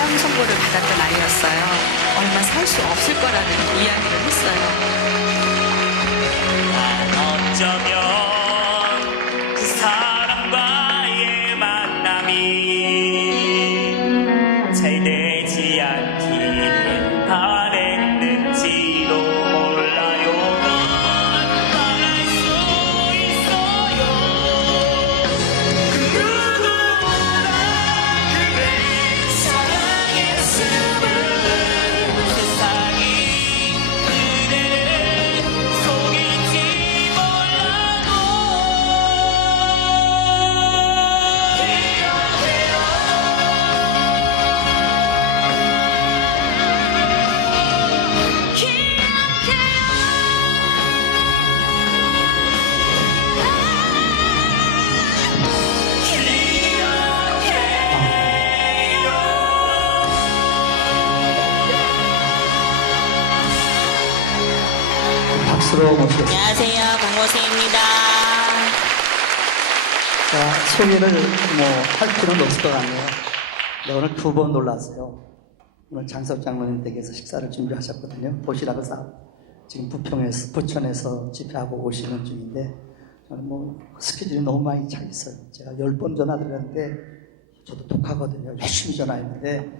사형 선고를 받았던 아이였어요. 얼마 살 수 없을 거라는 이야기를 했어요. 어쩌면 그 사람과의 만남이 잘 되지 않기를 바랬는지도 몰라요. 말할 수 있어요. 그 누구보다 그댈 사랑했음을 세상이 그대를 속일지 몰라도 박수로 모시겠습니다. 안녕하세요, 박모세입니다. 자, 소개를 할 필요는 없을 것 같네요. 네, 오늘 2번 놀랐어요. 오늘 장석 장로님 댁에서 식사를 준비하셨거든요. 도시락을 지금 부천에서 집회하고 오시는 중인데, 저는 스케줄이 너무 많이 차 있어요. 제가 10번 전화드렸는데, 저도 독하거든요. 열심히 전화했는데,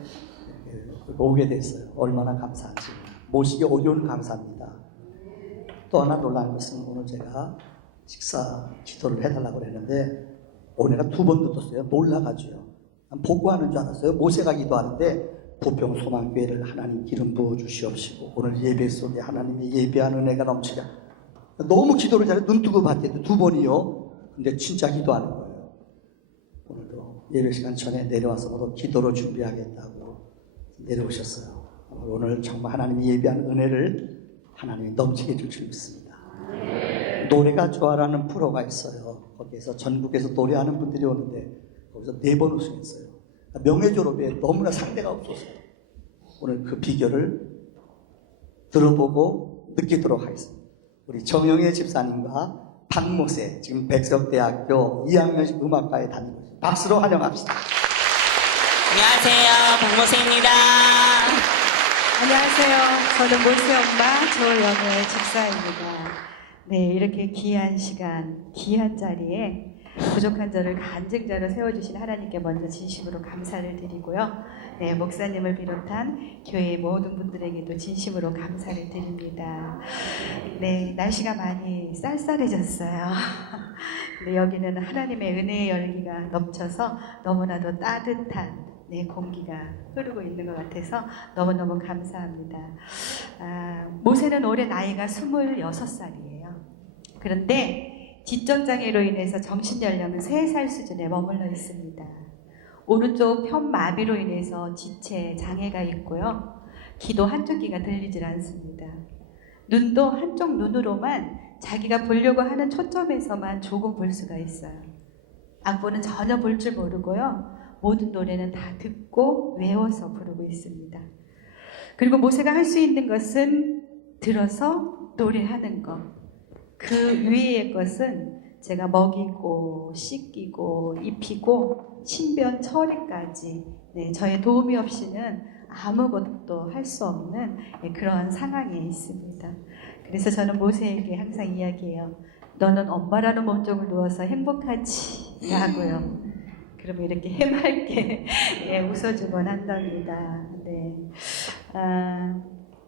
오게 됐어요. 얼마나 감사한지. 모시기 어려운 감사합니다. 또 하나 놀라운 것은 오늘 제가 식사 기도를 해달라고 했는데 오늘가 2번 늦었어요. 놀라가지고요. 보고하는 줄 알았어요. 모세가 기도하는데 부평 소망교회를 하나님 기름 부어 주시옵시고 오늘 예배 속에 하나님의 예배하는 은혜가 넘치게 너무 기도를 잘해. 눈 뜨고 봤대요. 2번이요. 근데 진짜 기도하는 거예요. 오늘도 예배 시간 전에 내려와서 모두 기도로 준비하겠다고 내려오셨어요. 오늘 정말 하나님이 예배하는 은혜를 하나님이 넘치게 해줄 줄 믿습니다. 노래가 좋아라는 프로가 있어요. 거기에서 전국에서 노래하는 분들이 오는데 거기서 4번 우승했어요. 명예 졸업에 너무나 상대가 없었어요. 오늘 그 비결을 들어보고 느끼도록 하겠습니다. 우리 정영애 집사님과 박모세 지금 백석대학교 2학년식 음악과에 다니고 있습니다. 박수로 환영합시다. 안녕하세요, 박모세입니다. 안녕하세요. 저는 모세 엄마 조영애 집사입니다. 네, 이렇게 귀한 시간, 귀한 자리에 부족한 저를 간증자로 세워주신 하나님께 먼저 진심으로 감사를 드리고요. 네, 목사님을 비롯한 교회 모든 분들에게도 진심으로 감사를 드립니다. 네, 날씨가 많이 쌀쌀해졌어요. 근데 여기는 하나님의 은혜의 열기가 넘쳐서 너무나도 따뜻한 공기가 흐르고 있는 것 같아서 너무너무 감사합니다. 모세는 올해 나이가 26살이에요. 그런데 지적장애로 인해서 정신연령은 3살 수준에 머물러 있습니다. 오른쪽 편마비로 인해서 지체 장애가 있고요. 귀도 한쪽 귀가 들리질 않습니다. 눈도 한쪽 눈으로만 자기가 보려고 하는 초점에서만 조금 볼 수가 있어요. 악보는 전혀 볼 줄 모르고요. 모든 노래는 다 듣고 외워서 부르고 있습니다. 그리고 모세가 할 수 있는 것은 들어서 노래하는 것. 그 위의 것은 제가 먹이고 씻기고 입히고 신변 처리까지 저의 도움이 없이는 아무것도 할 수 없는 그러한 상황에 있습니다. 그래서 저는 모세에게 항상 이야기해요. 너는 엄마라는 몸종을 누워서 행복하지 하고요. 그러면 이렇게 해맑게 웃어주곤 한답니다. 네.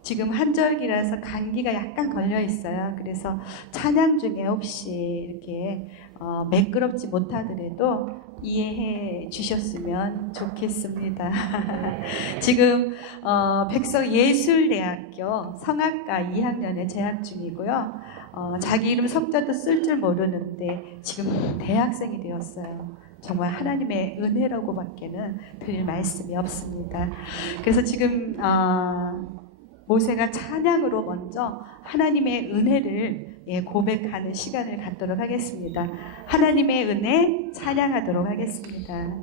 지금 한절기라서 감기가 약간 걸려 있어요. 그래서 찬양 중에 혹시 이렇게 매끄럽지 못하더라도 이해해 주셨으면 좋겠습니다. 지금 백석예술대학교 성악과 2학년에 재학 중이고요. 자기 이름 석자도 쓸 줄 모르는데 지금 대학생이 되었어요. 정말 하나님의 은혜라고 밖에는 드릴 말씀이 없습니다. 그래서 지금 모세가 찬양으로 먼저 하나님의 은혜를 고백하는 시간을 갖도록 하겠습니다. 하나님의 은혜 찬양하도록 하겠습니다.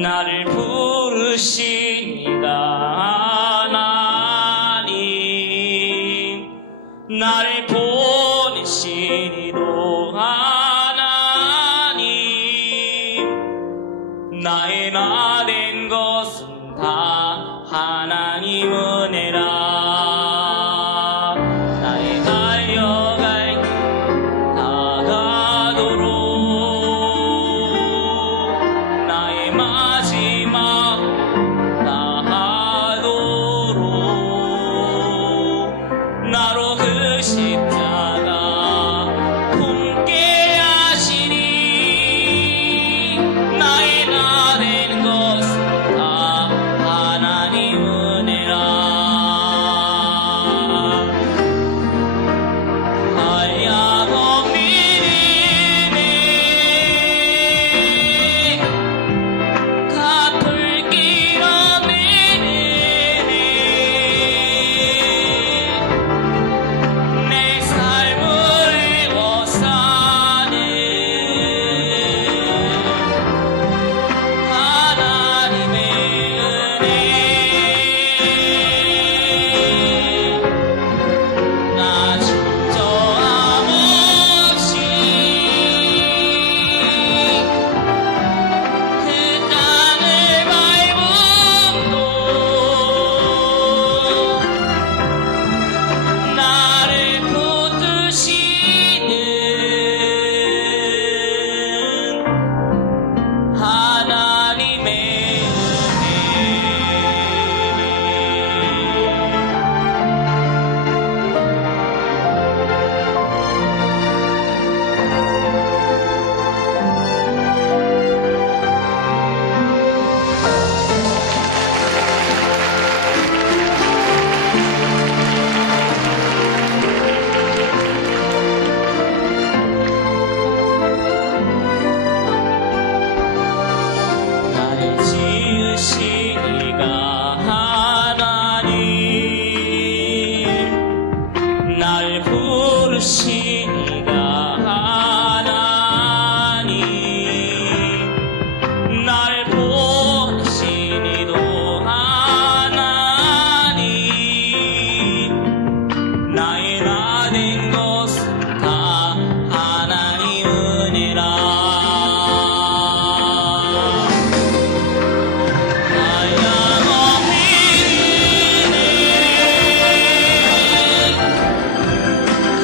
나를 부르시니가 하나님 나를 보내시니도 하나님 나의 나 된 것은 다 하나님 은혜라 나의 달려갈 길 다가도록 나의 마지막 다하도록 나로 그 십자가 품게 하시니 나의 나 된 것은 다 하나님 은혜라 한량없는 은혜 갚을 길 없는 은혜 내 삶을 애워싸는 하나님의 은혜 나 주저함 없이 그 땅을 밟음도 나를 붙드시는 하나님의 은혜 나를 지으시니가 하나님 날 부르시니가 하나님 날 보내시니도 하나님 나의 나 된 것은 다 하나님 은혜라 한량없는 은혜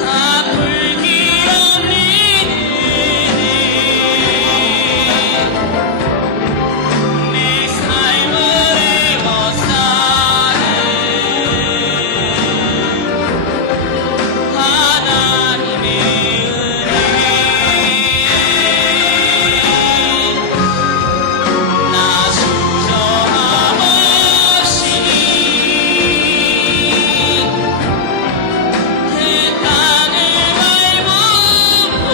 갚을 길 없는 은혜 내 삶을 애워싸는 하나님의 은혜 나 주저함 없이 그 땅을 밟음도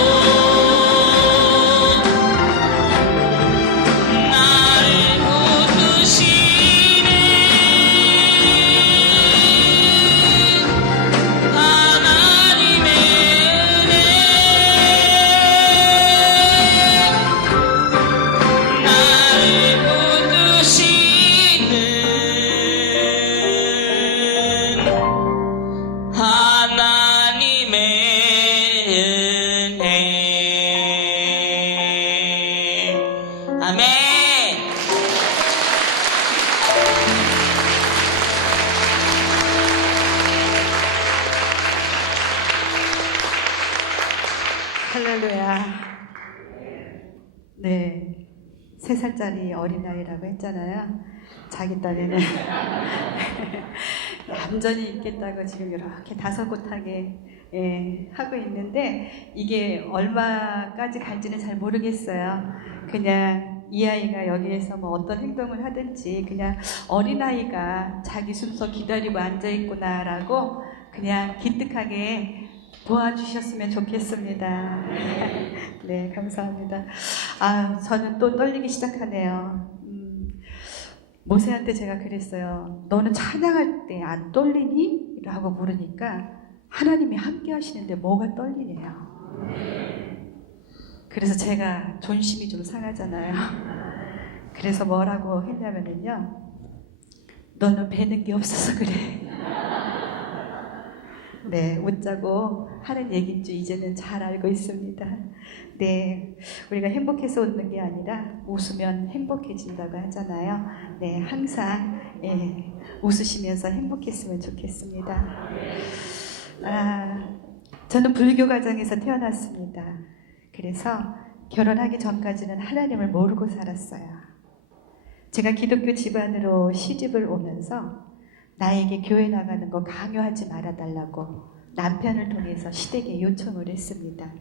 나를 붙드시는 하나님의 은혜 나를 붙드시는 하나님의 은혜 아멘. 할렐루야. 네. 3살짜리 어린아이라고 했잖아요. 자기 딴에는 얌전히 있겠다고 지금 이렇게 다소곳하게 하고 있는데 이게 얼마까지 갈지는 잘 모르겠어요. 그냥 이 아이가 여기에서 뭐 어떤 행동을 하든지 그냥 어린아이가 자기 숨소 기다리고 앉아있구나라고 그냥 기특하게 도와주셨으면 좋겠습니다. 네, 감사합니다. 아, 저는 또 떨리기 시작하네요. 모세한테 제가 그랬어요. 너는 찬양할 때 안 떨리니? 라고 물으니까 하나님이 함께 하시는데 뭐가 떨리네요. 그래서 제가 존심이 좀 상하잖아요. 그래서 뭐라고 했냐면요. 너는 배는 게 없어서 그래. 네, 웃자고 하는 얘기인 줄 이제는 잘 알고 있습니다. 네, 우리가 행복해서 웃는 게 아니라 웃으면 행복해진다고 하잖아요. 네, 항상 웃으시면서 행복했으면 좋겠습니다. 저는 불교 가정에서 태어났습니다. 그래서 결혼하기 전까지는 하나님을 모르고 살았어요. 제가 기독교 집안으로 시집을 오면서 나에게 교회 나가는 거 강요하지 말아달라고 남편을 통해서 시댁에 요청을 했습니다.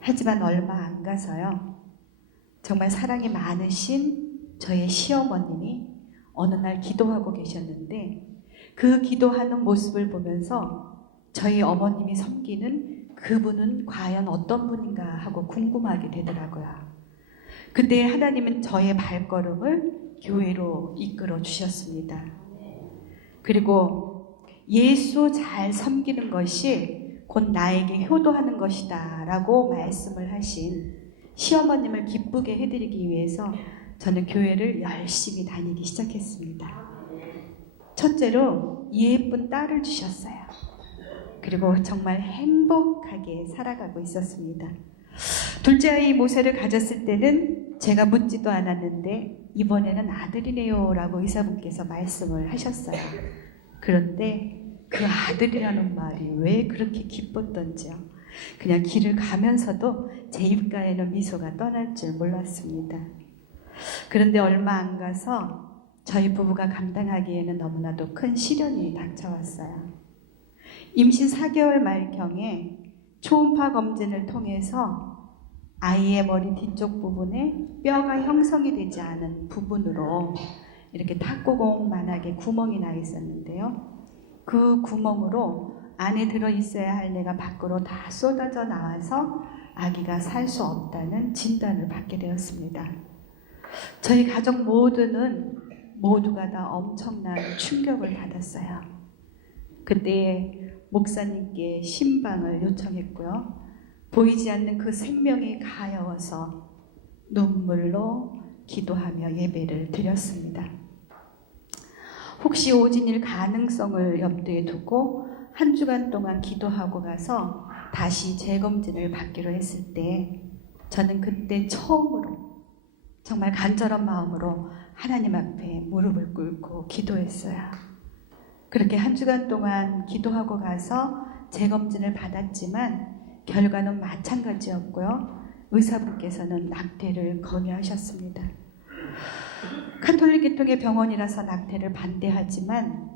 하지만 얼마 안 가서요. 정말 사랑이 많으신 저의 시어머님이 어느 날 기도하고 계셨는데 그 기도하는 모습을 보면서 저희 어머님이 섬기는 그분은 과연 어떤 분인가 하고 궁금하게 되더라고요. 그때 하나님은 저의 발걸음을 교회로 이끌어 주셨습니다. 그리고 예수 잘 섬기는 것이 곧 나에게 효도하는 것이다 라고 말씀을 하신 시어머님을 기쁘게 해드리기 위해서 저는 교회를 열심히 다니기 시작했습니다. 첫째로 예쁜 딸을 주셨어요. 그리고 정말 행복하게 살아가고 있었습니다. 둘째 아이 모세를 가졌을 때는 제가 묻지도 않았는데 이번에는 아들이네요 라고 의사분께서 말씀을 하셨어요. 그런데 그 아들이라는 말이 왜 그렇게 기뻤던지요. 그냥 길을 가면서도 제 입가에는 미소가 떠날 줄 몰랐습니다. 그런데 얼마 안 가서 저희 부부가 감당하기에는 너무나도 큰 시련이 닥쳐왔어요. 임신 4개월 말경에 초음파 검진을 통해서 아이의 머리 뒤쪽 부분에 뼈가 형성이 되지 않은 부분으로 이렇게 탁구공만하게 구멍이 나 있었는데요. 그 구멍으로 안에 들어있어야 할 내가 밖으로 다 쏟아져 나와서 아기가 살 수 없다는 진단을 받게 되었습니다. 저희 가족 모두가 다 엄청난 충격을 받았어요. 그때 목사님께 신방을 요청했고요. 보이지 않는 그 생명이 가여워서 눈물로 기도하며 예배를 드렸습니다. 혹시 오진일 가능성을 염두에 두고 한 주간 동안 기도하고 가서 다시 재검진을 받기로 했을 때 저는 그때 처음으로 정말 간절한 마음으로 하나님 앞에 무릎을 꿇고 기도했어요. 그렇게 한 주간 동안 기도하고 가서 재검진을 받았지만 결과는 마찬가지였고요. 의사분께서는 낙태를 권유하셨습니다. 카톨릭 계통의 병원이라서 낙태를 반대하지만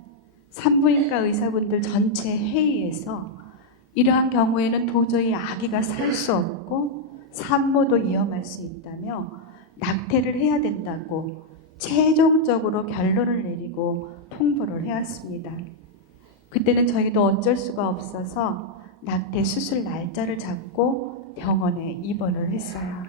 산부인과 의사분들 전체 회의에서 이러한 경우에는 도저히 아기가 살 수 없고 산모도 위험할 수 있다며 낙태를 해야 된다고 최종적으로 결론을 내리고 통보를 해왔습니다. 그때는 저희도 어쩔 수가 없어서 낙태 수술 날짜를 잡고 병원에 입원을 했어요.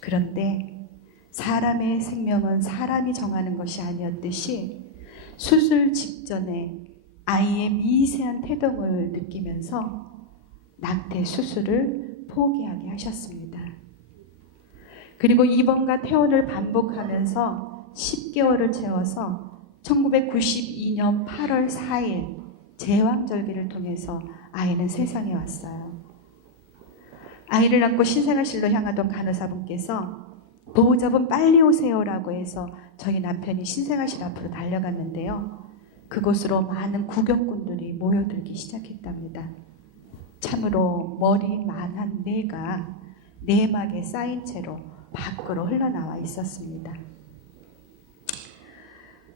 그런데 사람의 생명은 사람이 정하는 것이 아니었듯이 수술 직전에 아이의 미세한 태동을 느끼면서 낙태 수술을 포기하게 하셨습니다. 그리고 입원과 퇴원을 반복하면서 10개월을 채워서 1992년 8월 4일 제왕절기를 통해서 아이는 세상에 왔어요. 아이를 낳고 신생아실로 향하던 간호사분께서 보호자분 빨리 오세요라고 해서 저희 남편이 신생아실 앞으로 달려갔는데요. 그곳으로 많은 구경꾼들이 모여들기 시작했답니다. 참으로 머리만한 뇌가 내막에 쌓인 채로 밖으로 흘러나와 있었습니다.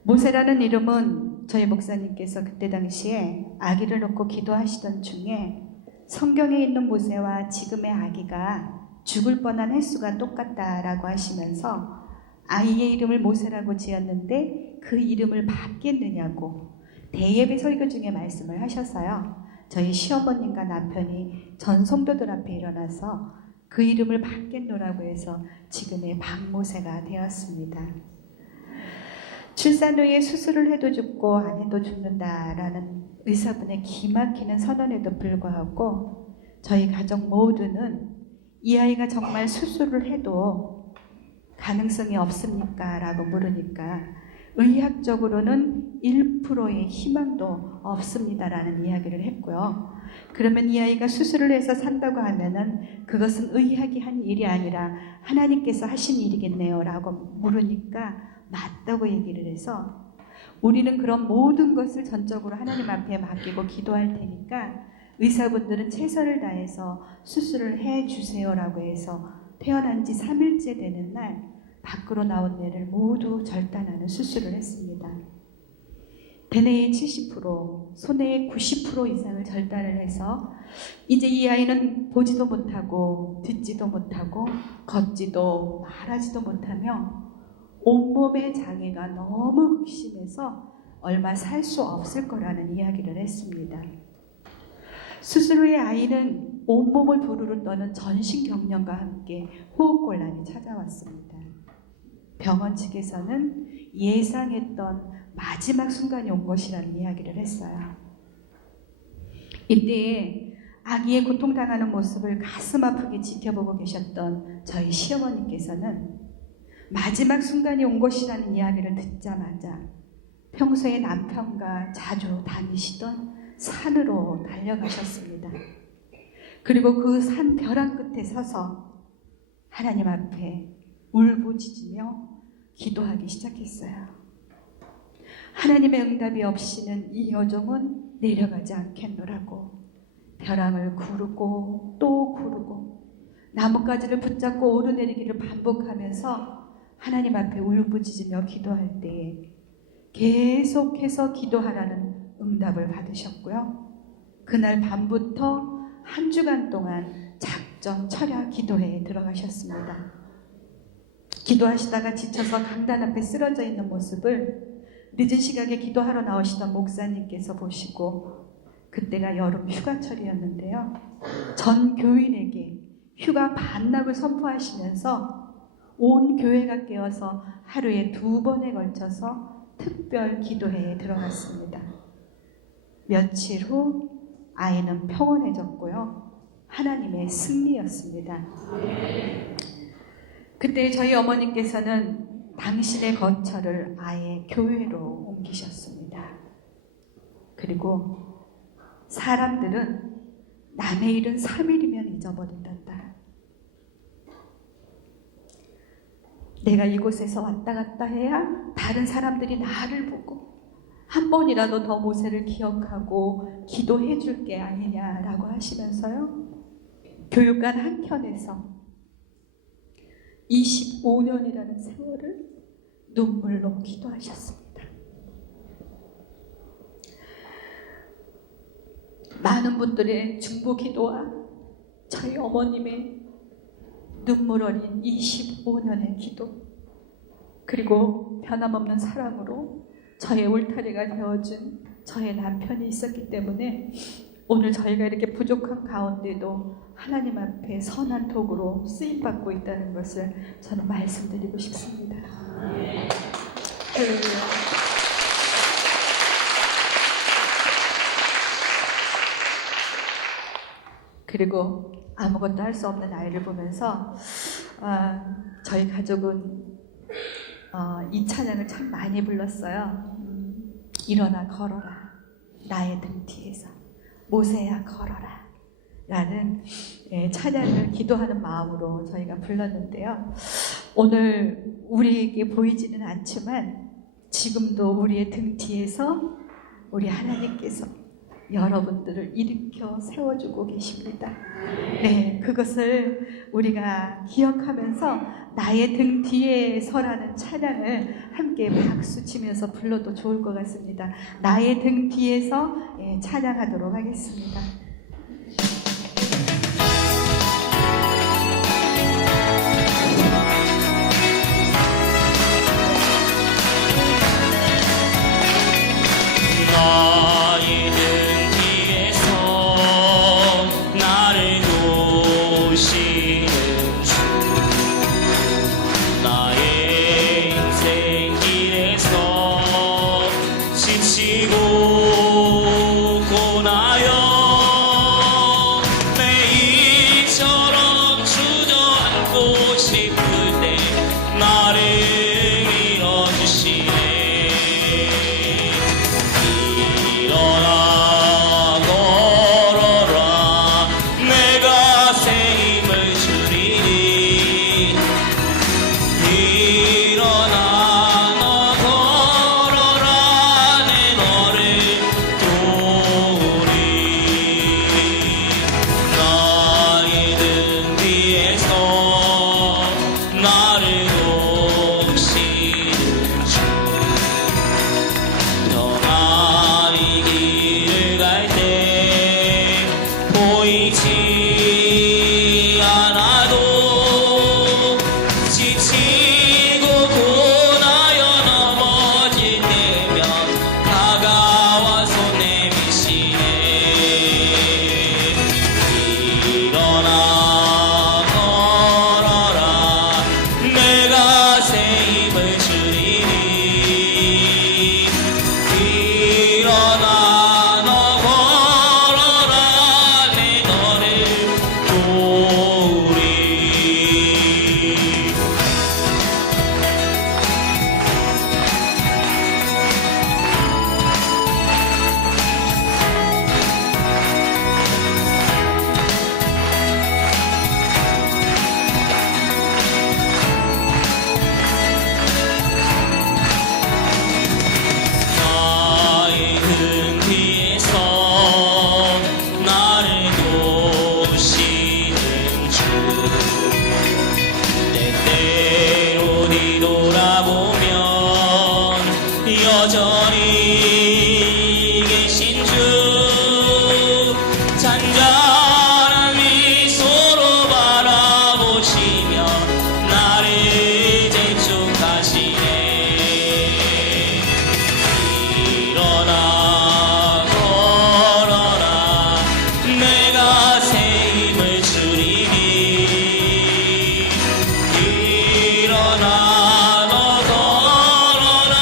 모세라는 이름은 저희 목사님께서 그때 당시에 아기를 놓고 기도하시던 중에 성경에 있는 모세와 지금의 아기가 죽을 뻔한 횟수가 똑같다라고 하시면서 아이의 이름을 모세라고 지었는데 그 이름을 바뀌었느냐고 대예배 설교 중에 말씀을 하셔서요. 저희 시어머님과 남편이 전 성도들 앞에 일어나서 그 이름을 바뀌었노라고 해서 지금의 박모세가 되었습니다. 출산 후에 수술을 해도 죽고 안 해도 죽는다라는 의사분의 기막히는 선언에도 불구하고 저희 가족 모두는 이 아이가 정말 수술을 해도 가능성이 없습니까? 라고 물으니까 의학적으로는 1%의 희망도 없습니다라는 이야기를 했고요. 그러면 이 아이가 수술을 해서 산다고 하면은 그것은 의학이 한 일이 아니라 하나님께서 하신 일이겠네요 라고 물으니까 맞다고 얘기를 해서 우리는 그런 모든 것을 전적으로 하나님 앞에 맡기고 기도할 테니까 의사분들은 최선을 다해서 수술을 해주세요라고 해서 태어난 지 3일째 되는 날 밖으로 나온 뇌를 모두 절단하는 수술을 했습니다. 대뇌의 70%, 소뇌의 90% 이상을 절단을 해서 이제 이 아이는 보지도 못하고 듣지도 못하고 걷지도 말하지도 못하며 온몸의 장애가 너무 극심해서 얼마 살 수 없을 거라는 이야기를 했습니다. 수술 후에 아이는 온몸을 부르르 떠는 전신경련과 함께 호흡곤란이 찾아왔습니다. 병원 측에서는 예상했던 마지막 순간이 온 것이라는 이야기를 했어요. 이때에 아기의 고통당하는 모습을 가슴 아프게 지켜보고 계셨던 저희 시어머니께서는 마지막 순간이 온 것이라는 이야기를 듣자마자 평소에 남편과 자주 다니시던 산으로 달려가셨습니다. 그리고 그 산 벼랑 끝에 서서 하나님 앞에 울부짖으며 기도하기 시작했어요. 하나님의 응답이 없이는 이 여종은 내려가지 않겠노라고 벼랑을 구르고 또 구르고 나뭇가지를 붙잡고 오르내리기를 반복하면서 하나님 앞에 울부짖으며 기도할 때에 계속해서 기도하라는 응답을 받으셨고요. 그날 밤부터 한 주간 동안 작정 철야 기도회에 들어가셨습니다. 기도하시다가 지쳐서 강단 앞에 쓰러져 있는 모습을 늦은 시각에 기도하러 나오시던 목사님께서 보시고 그때가 여름 휴가철이었는데요. 전 교인에게 휴가 반납을 선포하시면서 온 교회가 깨어서 하루에 2번에 걸쳐서 특별 기도회에 들어갔습니다. 며칠 후 아이는 평온해졌고요. 하나님의 승리였습니다. 그때 저희 어머니께서는 당신의 거처를 아예 교회로 옮기셨습니다. 그리고 사람들은 남의 일은 3일이면 잊어버린단다. 내가 이곳에서 왔다 갔다 해야 다른 사람들이 나를 보고 한 번이라도 더 모세를 기억하고 기도해 줄 게 아니냐라고 하시면서요. 교육관 한켠에서 25년이라는 세월을 눈물로 기도하셨습니다. 많은 분들의 중보 기도와 저희 어머님의 눈물 어린 25년의 기도, 그리고 변함없는 사랑으로 저의 울타리가 되어준 저의 남편이 있었기 때문에 오늘 저희가 이렇게 부족한 가운데도 하나님 앞에 선한 도구로 쓰임받고 있다는 것을 저는 말씀드리고 싶습니다. 그리고 아무것도 할 수 없는 아이를 보면서 저희 가족은 이 찬양을 참 많이 불렀어요. 일어나 걸어라 나의 등 뒤에서 모세야 걸어라 라는 찬양을 기도하는 마음으로 저희가 불렀는데요. 오늘 우리에게 보이지는 않지만 지금도 우리의 등 뒤에서 우리 하나님께서 여러분들을 일으켜 세워주고 계십니다. 네, 그것을 우리가 기억하면서 나의 등 뒤에 서라는 찬양을 함께 박수치면서 불러도 좋을 것 같습니다. 나의 등 뒤에서 찬양하도록 하겠습니다. 나의 등 뒤에서 나를 도우시는 주, 나의 인생 길에서 지치고 고나여 일어나 너 걸어라 내 너를 도우리 나의 등 뒤에서 나를 돕시는 주 평안히 길을 갈 때 보이지 않아도 지치고 고나여 넘어질 때면 다가와서 내미시네 일어나 걸어라 내가 새 힘을 주리니 일어나 너 걸어라 내 너를 도우리 나의 등 뒤에서 나를 돕시는 주 때때로 뒤돌아보면 여전히 계신 주 잔잔한 미소로 바라보시며 나를 재촉하시네 일어나 걸어라 내가 새 힘을 주리니 일어나 너 걸어라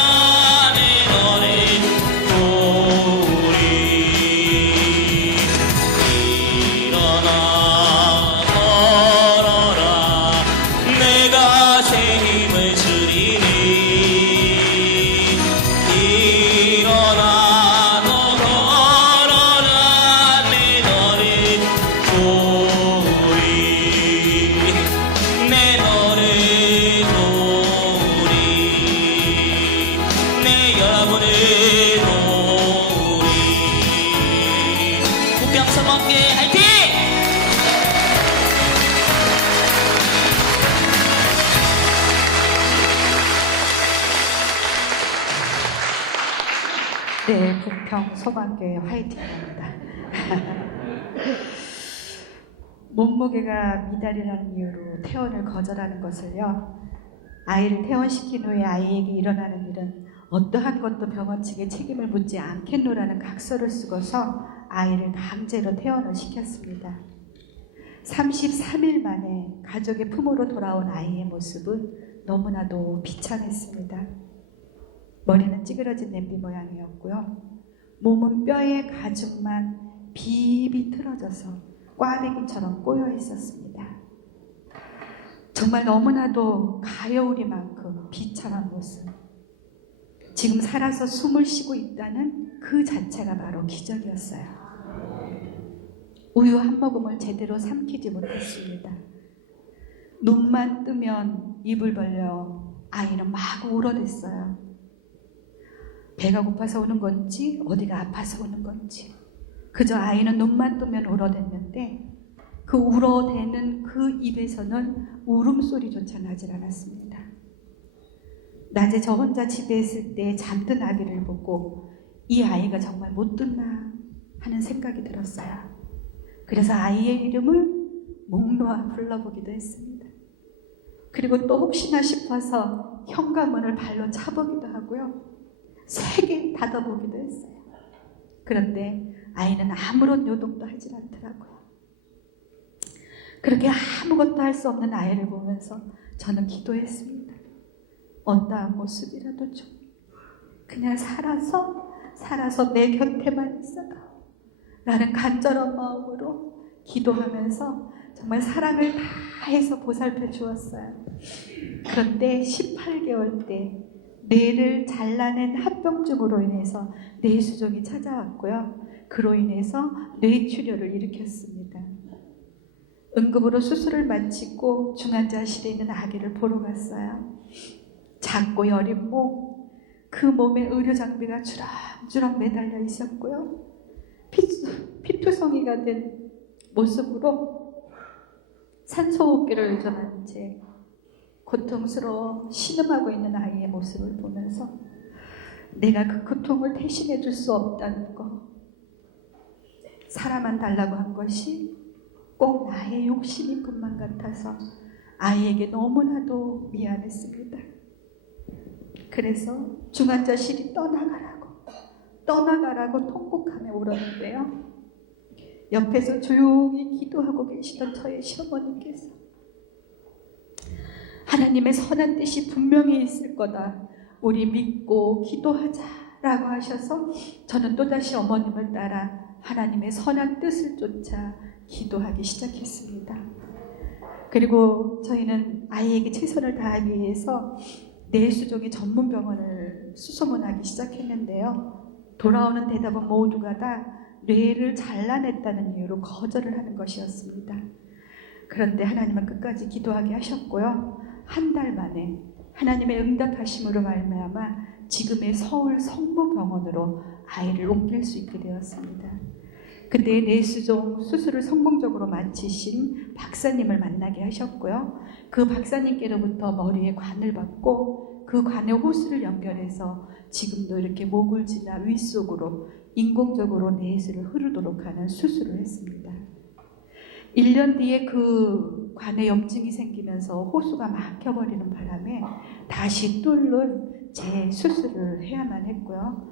내 너를 도우리 일어나 걸어라 내가 새 힘을 주리니 일어나 너 걸어라 내 너를 도우리 내 너를 도우리 내 여러분을 도우리 국경선 함께 화이팅! 네, 부평 소방교회 화이팅입니다. 몸무게가 미달이라는 이유로 퇴원을 거절하는 것을요, 아이를 퇴원시킨 후에 아이에게 일어나는 일은 어떠한 것도 병원 측에 책임을 묻지 않겠노라는 각서를 쓰고서 아이를 강제로 퇴원을 시켰습니다. 33일 만에 가족의 품으로 돌아온 아이의 모습은 너무나도 비참했습니다. 머리는 찌그러진 냄비 모양이었고요. 몸은 뼈의 가죽만 비비 틀어져서 꽈배기처럼 꼬여 있었습니다. 정말 너무나도 가여우리만큼 비참한 모습. 지금 살아서 숨을 쉬고 있다는 그 자체가 바로 기적이었어요. 우유 한 모금을 제대로 삼키지 못했습니다. 눈만 뜨면 입을 벌려 아이는 막 울어댔어요. 배가 고파서 우는 건지 어디가 아파서 우는 건지 그저 아이는 눈만 뜨면 울어댔는데 그 울어대는 그 입에서는 울음소리조차 나질 않았습니다. 낮에 저 혼자 집에 있을 때 잠든 아기를 보고 이 아이가 정말 못 듣나 하는 생각이 들었어요. 그래서 아이의 이름을 목놓아 불러보기도 했습니다. 그리고 또 혹시나 싶어서 현관문을 발로 차보기도 하고요. 세게 닫아보기도 했어요. 그런데 아이는 아무런 요동도 하질 않더라고요. 그렇게 아무것도 할 수 없는 아이를 보면서 저는 기도했습니다. 어떠한 모습이라도 좀 그냥 살아서 내 곁에만 있어라 라는 간절한 마음으로 기도하면서 정말 사랑을 다해서 보살펴 주었어요. 그런데 18개월 때 뇌를 잘라낸 합병증으로 인해서 뇌수종이 찾아왔고요. 그로 인해서 뇌출혈을 일으켰습니다. 응급으로 수술을 마치고 중환자실에 있는 아기를 보러 갔어요. 작고 여린 몸, 그 몸에 의료 장비가 주렁주렁 매달려 있었고요. 피투성이가 된 모습으로 산소호흡기를 의존한 채 고통스러워 신음하고 있는 아이의 모습을 보면서 내가 그 고통을 대신해 줄 수 없다는 거, 살아만 달라고 한 것이 꼭 나의 욕심인 것만 같아서 아이에게 너무나도 미안했습니다. 그래서 중환자실이 떠나가라고 통곡하며 울었는데요. 옆에서 조용히 기도하고 계시던 저의 시어머니께서 하나님의 선한 뜻이 분명히 있을 거다, 우리 믿고 기도하자라고 하셔서 저는 또다시 어머님을 따라 하나님의 선한 뜻을 쫓아 기도하기 시작했습니다. 그리고 저희는 아이에게 최선을 다하기 위해서 뇌수종의 전문 병원을 수소문하기 시작했는데요. 돌아오는 대답은 모두가 다 뇌를 잘라냈다는 이유로 거절을 하는 것이었습니다. 그런데 하나님은 끝까지 기도하게 하셨고요. 한 달 만에 하나님의 응답하심으로 말미암아 지금의 서울 성모병원으로 아이를 옮길 수 있게 되었습니다. 그때 뇌수종 수술을 성공적으로 마치신 박사님을 만나게 하셨고요. 그 박사님께로부터 머리에 관을 받고 그 관에 호수를 연결해서 지금도 이렇게 목을 지나 윗속으로 인공적으로 뇌수를 흐르도록 하는 수술을 했습니다. 1년 뒤에 그 관에 염증이 생기면서 호수가 막혀버리는 바람에 다시 뚫는 재수술을 해야만 했고요.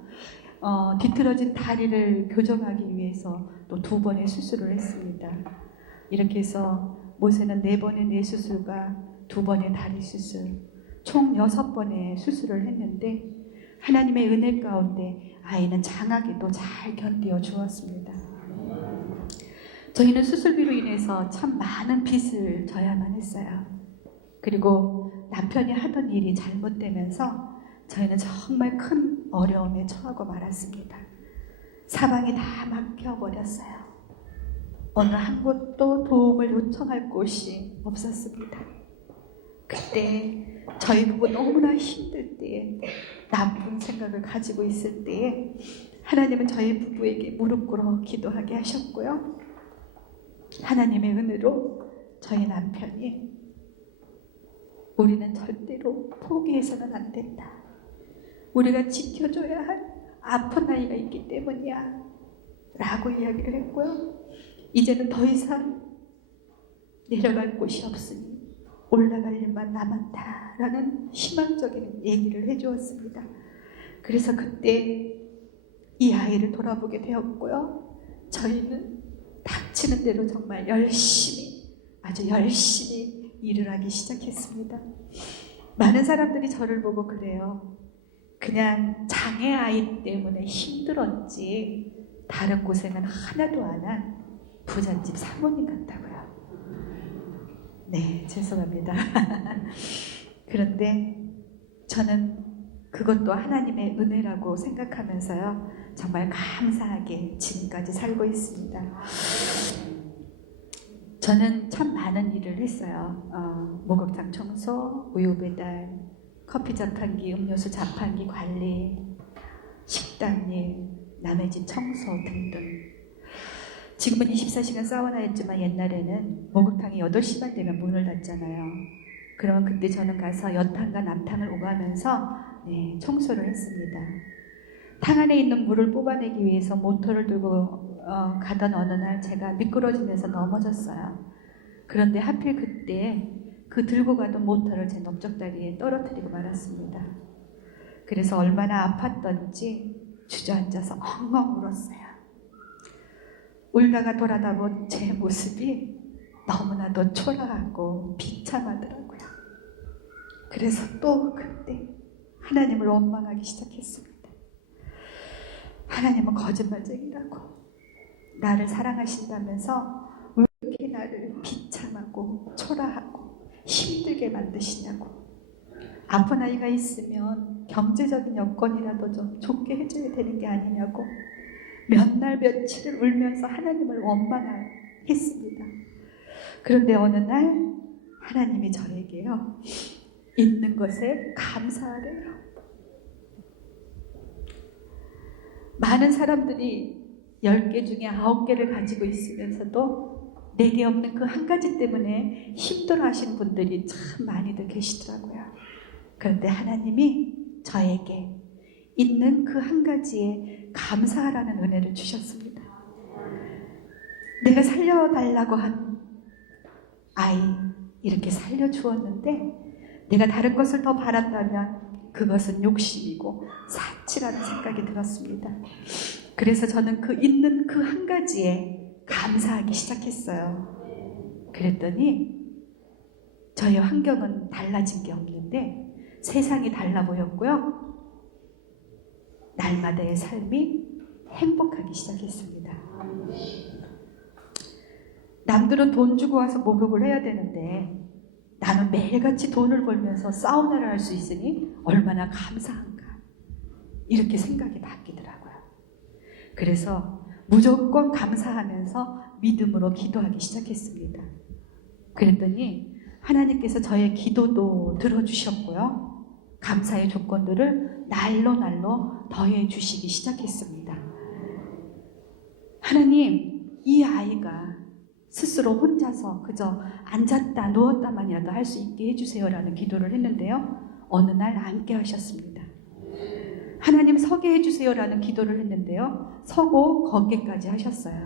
뒤틀어진 다리를 교정하기 위해서 또 2번의 수술을 했습니다. 이렇게 해서 모세는 4번의 뇌수술과 2번의 다리 수술, 총 6번의 수술을 했는데 하나님의 은혜 가운데 아이는 장하게도 잘 견디어 주었습니다. 저희는 수술비로 인해서 참 많은 빚을 져야만 했어요. 그리고 남편이 하던 일이 잘못되면서 저희는 정말 큰 어려움에 처하고 말았습니다. 사방이 다 막혀버렸어요. 어느 한 곳도 도움을 요청할 곳이 없었습니다. 그때 저희 부부 너무나 힘들 때에, 나쁜 생각을 가지고 있을 때에 하나님은 저희 부부에게 무릎 꿇어 기도하게 하셨고요. 하나님의 은혜로 저희 남편이 우리는 절대로 포기해서는 안 된다, 우리가 지켜줘야 할 아픈 아이가 있기 때문이야 라고 이야기를 했고요. 이제는 더 이상 내려갈 곳이 없으니 올라갈 일만 남았다 라는 희망적인 얘기를 해주었습니다. 그래서 그때 이 아이를 돌아보게 되었고요. 저희는 닥치는 대로 정말 열심히, 아주 열심히 일을 하기 시작했습니다. 많은 사람들이 저를 보고 그래요. 그냥 장애 아이 때문에 힘들었지 다른 고생은 하나도 안 한 부잣집 사모님 같다고요. 네, 죄송합니다. 그런데 저는 그것도 하나님의 은혜라고 생각하면서요, 정말 감사하게 지금까지 살고 있습니다. 저는 참 많은 일을 했어요. 목욕탕 청소, 우유 배달, 커피 자판기, 음료수 자판기 관리, 식당 일, 남의 집 청소 등등. 지금은 24시간 사우나였지만 옛날에는 목욕탕이 8시만 되면 문을 닫잖아요. 그러면 그때 저는 가서 여탕과 남탕을 오가면서 청소를 했습니다. 탕 안에 있는 물을 뽑아내기 위해서 모터를 들고 가던 어느 날 제가 미끄러지면서 넘어졌어요. 그런데 하필 그때 그 들고 가던 모터를 제 넓적다리에 떨어뜨리고 말았습니다. 그래서 얼마나 아팠던지 주저앉아서 엉엉 울었어요. 울다가 돌아다 본 제 모습이 너무나도 초라하고 비참하더라고요. 그래서 또 그때 하나님을 원망하기 시작했습니다. 하나님은 거짓말쟁이라고, 나를 사랑하신다면서 왜 이렇게 나를 비참하고 초라하고 힘들게 만드시냐고. 아픈 아이가 있으면 경제적인 여건이라도 좀 좋게 해줘야 되는 게 아니냐고 몇 날 며칠을 울면서 하나님을 원망했습니다. 그런데 어느 날 하나님이 저에게요, 있는 것에 감사하래요. 많은 사람들이 10개 중에 9개를 가지고 있으면서도 내게 없는 그 한 가지 때문에 힘들어 하시는 분들이 참 많이들 계시더라고요. 그런데 하나님이 저에게 있는 그 한 가지에 감사하라는 은혜를 주셨습니다. 내가 살려달라고 한 아이, 이렇게 살려주었는데 내가 다른 것을 더 바란다면 그것은 욕심이고 사치라는 생각이 들었습니다. 그래서 저는 그 있는 그 한 가지에 감사하기 시작했어요. 그랬더니 저의 환경은 달라진 게 없는데 세상이 달라 보였고요. 날마다의 삶이 행복하기 시작했습니다. 남들은 돈 주고 와서 목욕을 해야 되는데 나는 매일같이 돈을 벌면서 사우나를 할 수 있으니 얼마나 감사한가, 이렇게 생각이 바뀌더라고요. 그래서 무조건 감사하면서 믿음으로 기도하기 시작했습니다. 그랬더니 하나님께서 저의 기도도 들어주셨고요. 감사의 조건들을 날로 더해 주시기 시작했습니다. 하나님, 이 아이가 스스로 혼자서 그저 앉았다 누웠다만이라도 할 수 있게 해주세요라는 기도를 했는데요. 어느 날 앉게 하셨습니다. 하나님, 서게 해주세요라는 기도를 했는데요. 서고 걷기까지 하셨어요.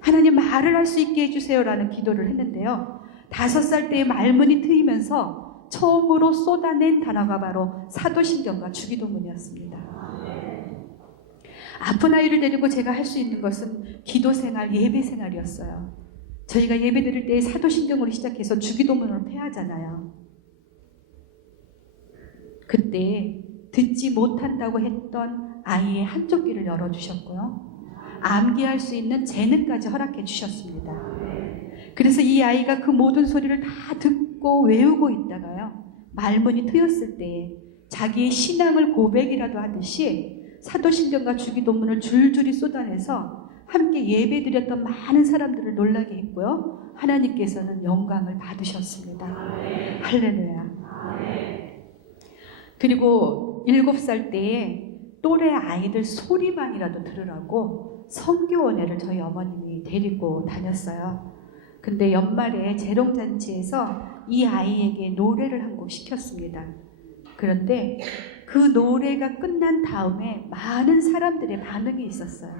하나님, 말을 할 수 있게 해주세요라는 기도를 했는데요. 5살 때의 말문이 트이면서 처음으로 쏟아낸 단어가 바로 사도신경과 주기도문이었습니다. 아픈 아이를 데리고 제가 할 수 있는 것은 기도생활, 예배생활이었어요. 저희가 예배 드릴 때 사도신경으로 시작해서 주기도문으로 패하잖아요. 그때 듣지 못한다고 했던 아이의 한쪽 귀를 열어주셨고요. 암기할 수 있는 재능까지 허락해 주셨습니다. 그래서 이 아이가 그 모든 소리를 다 듣고 외우고 있다가요, 말문이 트였을 때에 자기의 신앙을 고백이라도 하듯이 사도신경과 주기도문을 줄줄이 쏟아내서 함께 예배드렸던 많은 사람들을 놀라게 했고요. 하나님께서는 영광을 받으셨습니다. 할렐루야. 그리고 7살 때에 또래 아이들 소리만이라도 들으라고 성교원회를 저희 어머님이 데리고 다녔어요. 근데 연말에 재롱잔치에서 이 아이에게 노래를 한 곡 시켰습니다. 그런데 그 노래가 끝난 다음에 많은 사람들의 반응이 있었어요.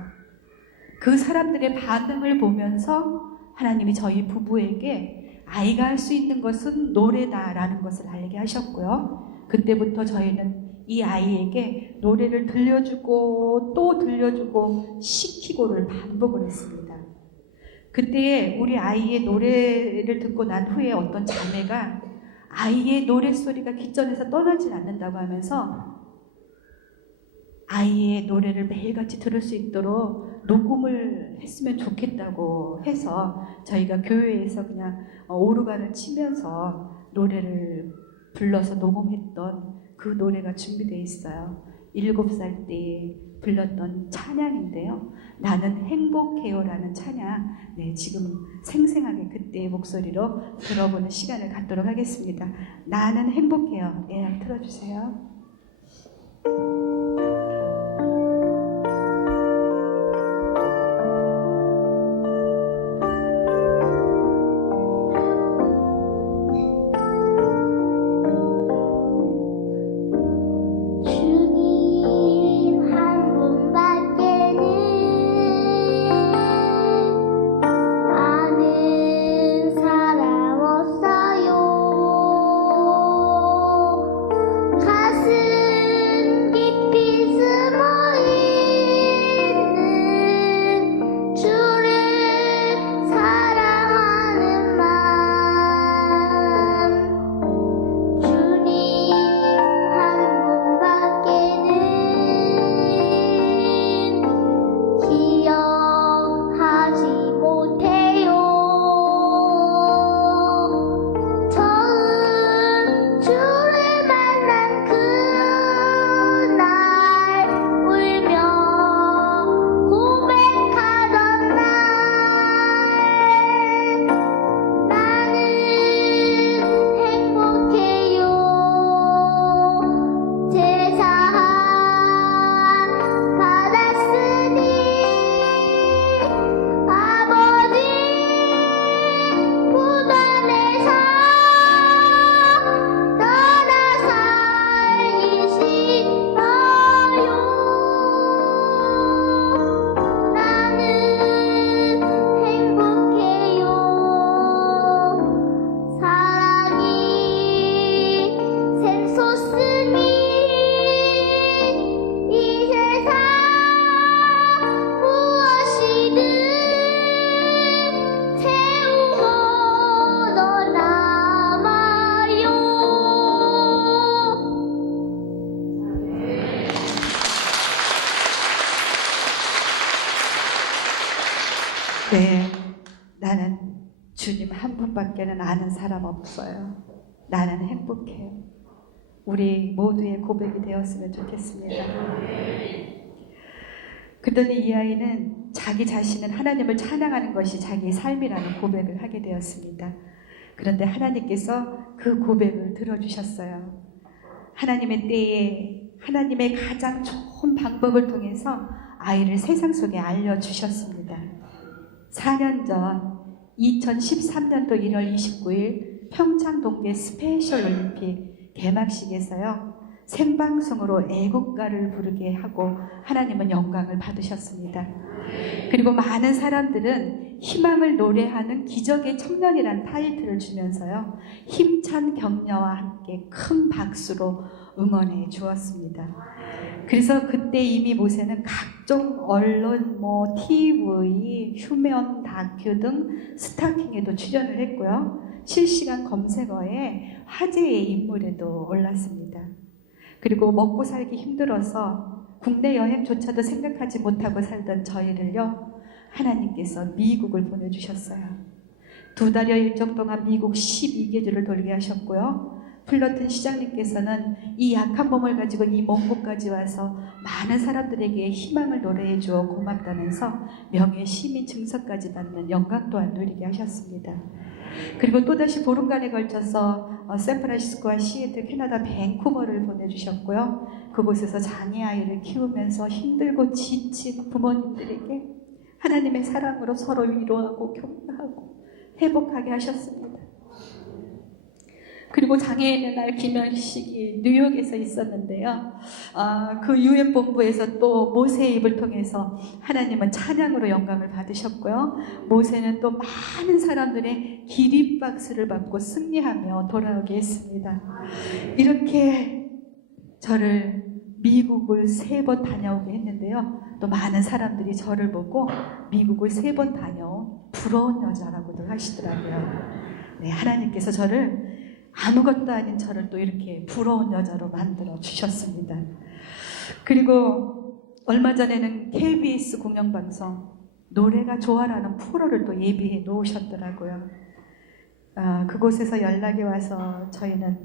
그 사람들의 반응을 보면서 하나님이 저희 부부에게 아이가 할 수 있는 것은 노래다라는 것을 알게 하셨고요. 그때부터 저희는 이 아이에게 노래를 들려주고 또 들려주고 시키고를 반복을 했습니다. 그때 우리 아이의 노래를 듣고 난 후에 어떤 자매가 아이의 노랫소리가 귓전에서 떠나질 않는다고 하면서 아이의 노래를 매일같이 들을 수 있도록 녹음을 했으면 좋겠다고 해서 저희가 교회에서 그냥 오르간을 치면서 노래를 불러서 녹음했던 그 노래가 준비되어 있어요. 7살 때 불렀던 찬양인데요. 나는 행복해요라는 찬양, 지금 생생하게 그때의 목소리로 들어보는 시간을 갖도록 하겠습니다. 나는 행복해요. 틀어주세요. 가슴 하나님밖에는 아는 사람 없어요. 나는 행복해요. 우리 모두의 고백이 되었으면 좋겠습니다. 그러더니 이 아이는 자기 자신은 하나님을 찬양하는 것이 자기의 삶이라는 고백을 하게 되었습니다. 그런데 하나님께서 그 고백을 들어주셨어요. 하나님의 때에 하나님의 가장 좋은 방법을 통해서 아이를 세상 속에 알려주셨습니다. 4년 전 2013년도 1월 29일 평창 동계 스페셜 올림픽 개막식에서요. 생방송으로 애국가를 부르게 하고 하나님은 영광을 받으셨습니다. 그리고 많은 사람들은 희망을 노래하는 기적의 청년이라는 타이틀을 주면서요. 힘찬 격려와 함께 큰 박수로 응원해 주었습니다. 그래서 그때 이미 모세는 각종 언론, TV, 휴면 다큐 등 스타킹에도 출연을 했고요. 실시간 검색어에 화제의 인물에도 올랐습니다. 그리고 먹고 살기 힘들어서 국내 여행조차도 생각하지 못하고 살던 저희를요. 하나님께서 미국을 보내주셨어요. 2달여 일정 동안 미국 12개주를 돌게 하셨고요. 플러튼 시장님께서는 이 약한 몸을 가지고 이 먼 곳까지 와서 많은 사람들에게 희망을 노래해 주어 고맙다면서 명예 시민 증서까지 받는 영광 또한 누리게 하셨습니다. 그리고 또다시 보름간에 걸쳐서 샌프란시스코와 시애틀, 캐나다 밴쿠버를 보내주셨고요. 그곳에서 장애 아이를 키우면서 힘들고 지친 부모님들에게 하나님의 사랑으로 서로 위로하고 격려하고 회복하게 하셨습니다. 그리고 장애인의 날 기념식이 뉴욕에서 있었는데요. 그 UN 본부에서 또 모세의 입을 통해서 하나님은 찬양으로 영광을 받으셨고요. 모세는 또 많은 사람들의 기립박수를 받고 승리하며 돌아오게 했습니다. 이렇게 저를 미국을 3번 다녀오게 했는데요. 또 많은 사람들이 저를 보고 미국을 3번 다녀온 부러운 여자라고도 하시더라고요. 네, 하나님께서 저를 아무것도 아닌 저를 또 이렇게 부러운 여자로 만들어 주셨습니다. 그리고 얼마 전에는 KBS 공영방송 노래가 좋아라는 프로를 또 예비해 놓으셨더라고요. 그곳에서 연락이 와서 저희는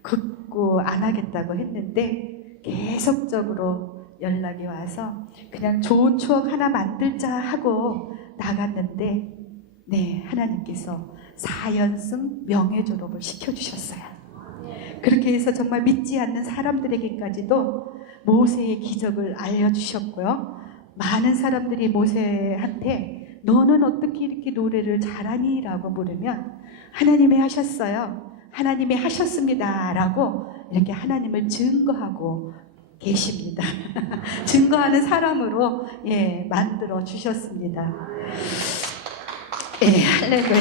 극구 안 하겠다고 했는데 계속적으로 연락이 와서 그냥 좋은 추억 하나 만들자 하고 나갔는데 네, 하나님께서 4연승 명예 졸업을 시켜주셨어요. 그렇게 해서 정말 믿지 않는 사람들에게까지도 모세의 기적을 알려주셨고요. 많은 사람들이 모세한테 너는 어떻게 이렇게 노래를 잘하니? 라고 물으면 하나님이 하셨어요. 하나님이 하셨습니다. 라고 이렇게 하나님을 증거하고 계십니다. 증거하는 사람으로 만들어 주셨습니다. 할렐루야.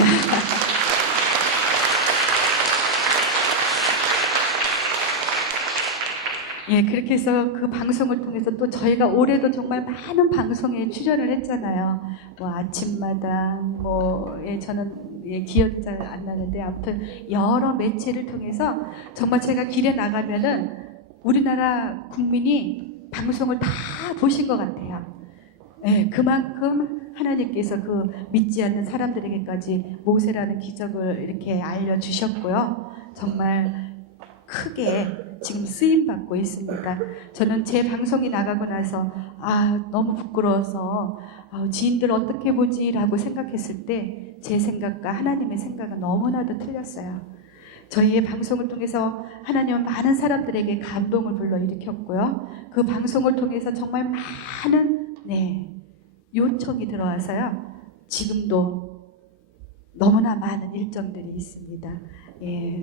그렇게 해서 그 방송을 통해서 또 저희가 올해도 정말 많은 방송에 출연을 했잖아요. 아침마당, 저는 기억이 잘 안 나는데 아무튼 여러 매체를 통해서 정말 제가 길에 나가면은 우리나라 국민이 방송을 다 보신 것 같아요. 그만큼 하나님께서 그 믿지 않는 사람들에게까지 모세라는 기적을 이렇게 알려주셨고요. 정말 크게 지금 쓰임받고 있습니다. 저는 제 방송이 나가고 나서 너무 부끄러워서 지인들 어떻게 보지? 라고 생각했을 때 제 생각과 하나님의 생각은 너무나도 틀렸어요. 저희의 방송을 통해서 하나님은 많은 사람들에게 감동을 불러일으켰고요. 그 방송을 통해서 정말 많은 요청이 들어와서요. 지금도 너무나 많은 일정들이 있습니다.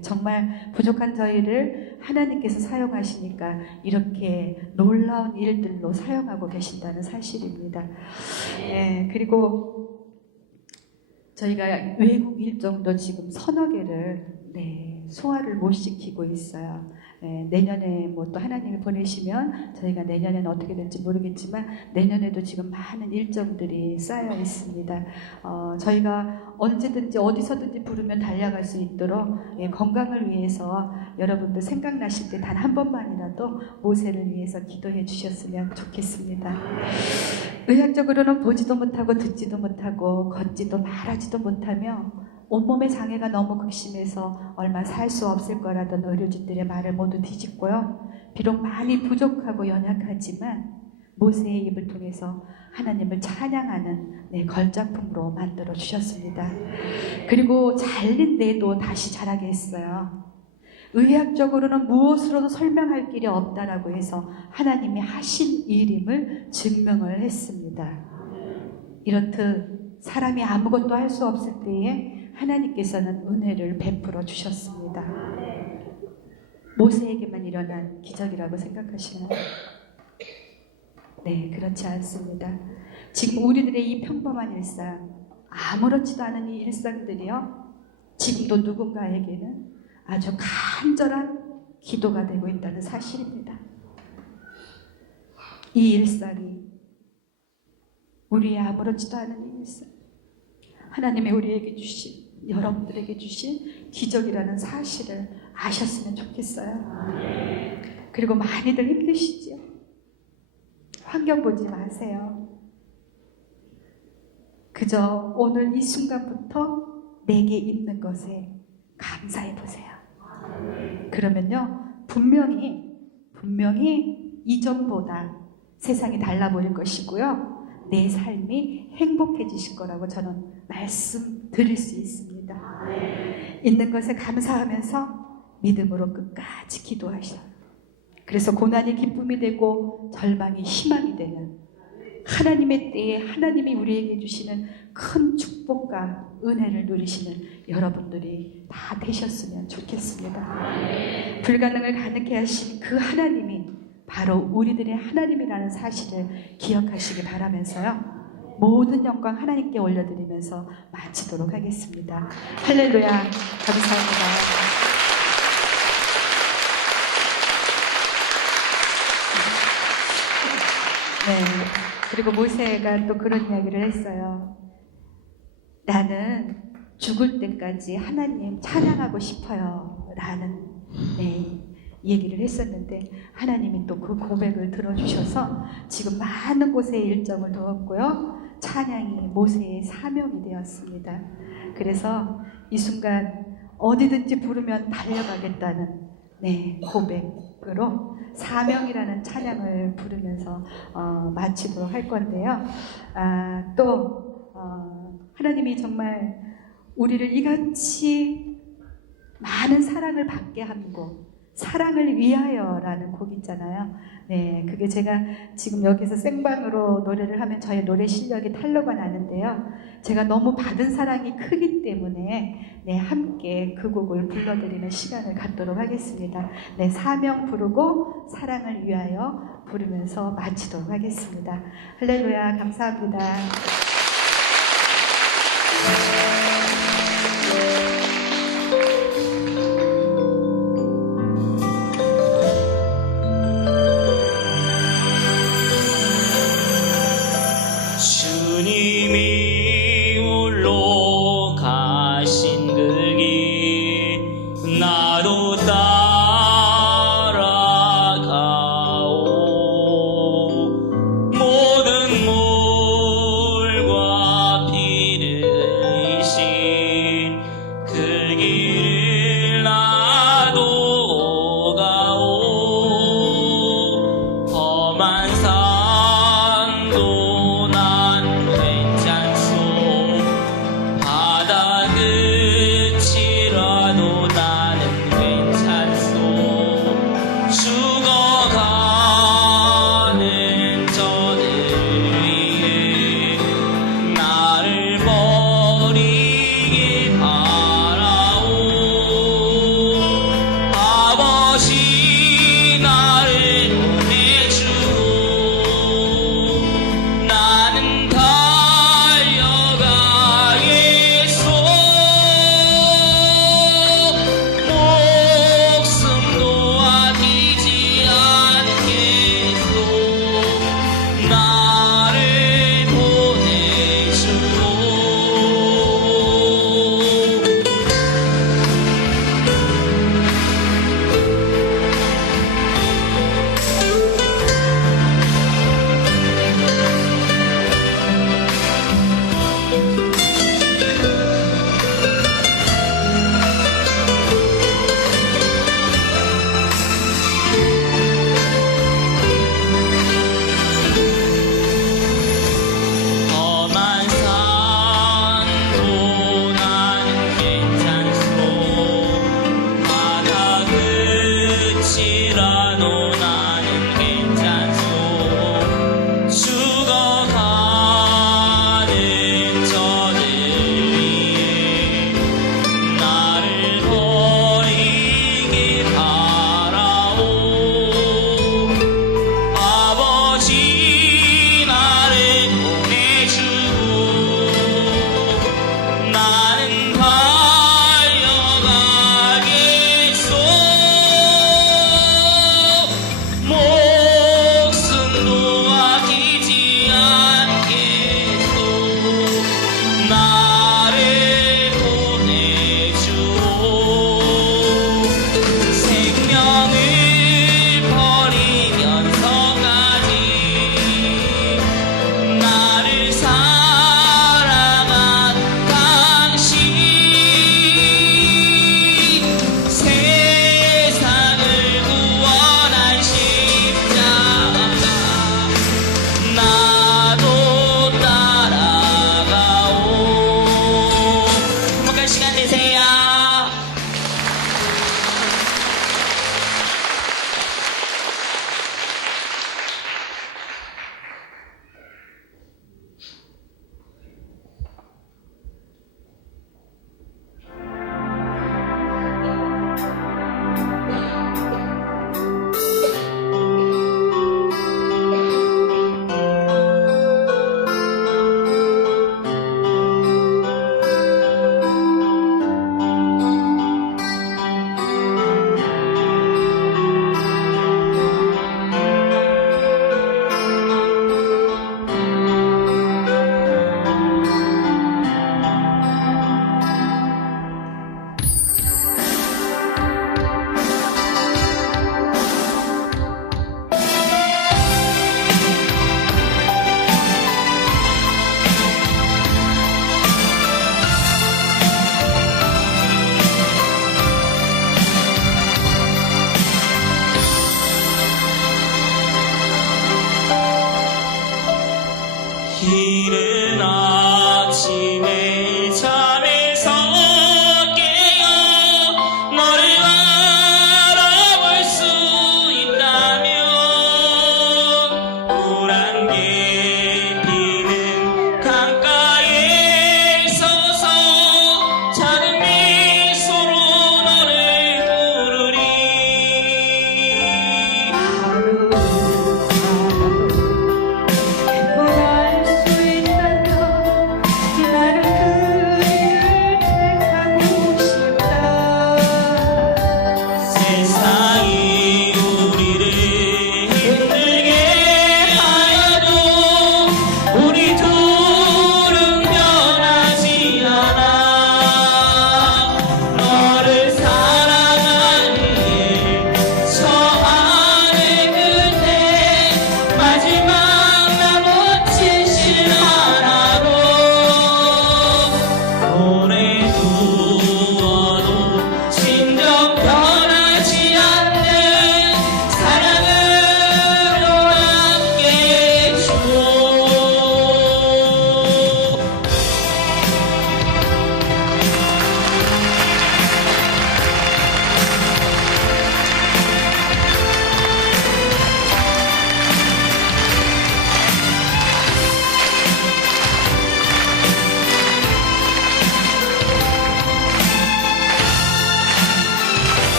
정말 부족한 저희를 하나님께서 사용하시니까 이렇게 놀라운 일들로 사용하고 계신다는 사실입니다. 그리고 저희가 외국 일정도 지금 서너 개를 소화를 못 시키고 있어요. 내년에 또 하나님이 보내시면 저희가 내년에는 어떻게 될지 모르겠지만 내년에도 지금 많은 일정들이 쌓여 있습니다. 저희가 언제든지 어디서든지 부르면 달려갈 수 있도록 건강을 위해서 여러분들 생각나실 때 단 한 번만이라도 모세를 위해서 기도해 주셨으면 좋겠습니다. 의학적으로는 보지도 못하고 듣지도 못하고 걷지도 말하지도 못하며 온몸의 장애가 너무 극심해서 얼마 살 수 없을 거라던 의료진들의 말을 모두 뒤집고요. 비록 많이 부족하고 연약하지만 모세의 입을 통해서 하나님을 찬양하는 걸작품으로 만들어 주셨습니다. 그리고 잘린 뇌도 다시 자라게 했어요. 의학적으로는 무엇으로도 설명할 길이 없다라고 해서 하나님이 하신 일임을 증명을 했습니다. 이렇듯 사람이 아무것도 할 수 없을 때에 하나님께서는 은혜를 베풀어 주셨습니다. 모세에게만 일어난 기적이라고 생각하시나요? 네, 그렇지 않습니다. 지금 우리들의 이 평범한 일상, 아무렇지도 않은 이 일상들이요, 지금도 누군가에게는 아주 간절한 기도가 되고 있다는 사실입니다. 이 일상이 우리의 아무렇지도 않은 이 일상, 하나님이 우리에게 주신, 여러분들에게 주신 기적이라는 사실을 아셨으면 좋겠어요. 그리고 많이들 힘드시죠? 환경 보지 마세요. 그저 오늘 이 순간부터 내게 있는 것에 감사해 보세요. 그러면요, 분명히 이전보다 세상이 달라 보일 것이고요, 내 삶이 행복해지실 거라고 저는 말씀드릴 수 있습니다. 있는 것에 감사하면서 믿음으로 끝까지 기도하셔요. 그래서 고난이 기쁨이 되고 절망이 희망이 되는 하나님의 때에 하나님이 우리에게 주시는 큰 축복과 은혜를 누리시는 여러분들이 다 되셨으면 좋겠습니다. 불가능을 가능케 하신 그 하나님이 바로 우리들의 하나님이라는 사실을 기억하시기 바라면서요, 모든 영광 하나님께 올려드리면서 마치도록 하겠습니다. 할렐루야. 감사합니다. 네. 그리고 모세가 또 그런 이야기를 했어요. 나는 죽을 때까지 하나님 찬양하고 싶어요. 라는 얘기를 했었는데, 하나님이 또 그 고백을 들어주셔서 지금 많은 곳에 일정을 두었고요, 찬양이 모세의 사명이 되었습니다. 그래서 이 순간 어디든지 부르면 달려가겠다는 고백으로 사명이라는 찬양을 부르면서 마치도록 할 건데요. 하나님이 정말 우리를 이같이 많은 사랑을 받게 한 곡, 사랑을 위하여라는 곡 있잖아요. 네, 그게 제가 지금 여기서 생방으로 노래를 하면 저의 노래 실력이 탄로가 나는데요, 제가 너무 받은 사랑이 크기 때문에 함께 그 곡을 불러드리는 시간을 갖도록 하겠습니다. 사명 부르고 사랑을 위하여 부르면서 마치도록 하겠습니다. 할렐루야. 감사합니다. 주님이 홀로 가신 그 길 나도 따라가오. 모든 가도 나는 괜찮소 죽어가는 저들 위해 나를 버리길 바라오 아버지 나를 보내주고 나는 달려가겠소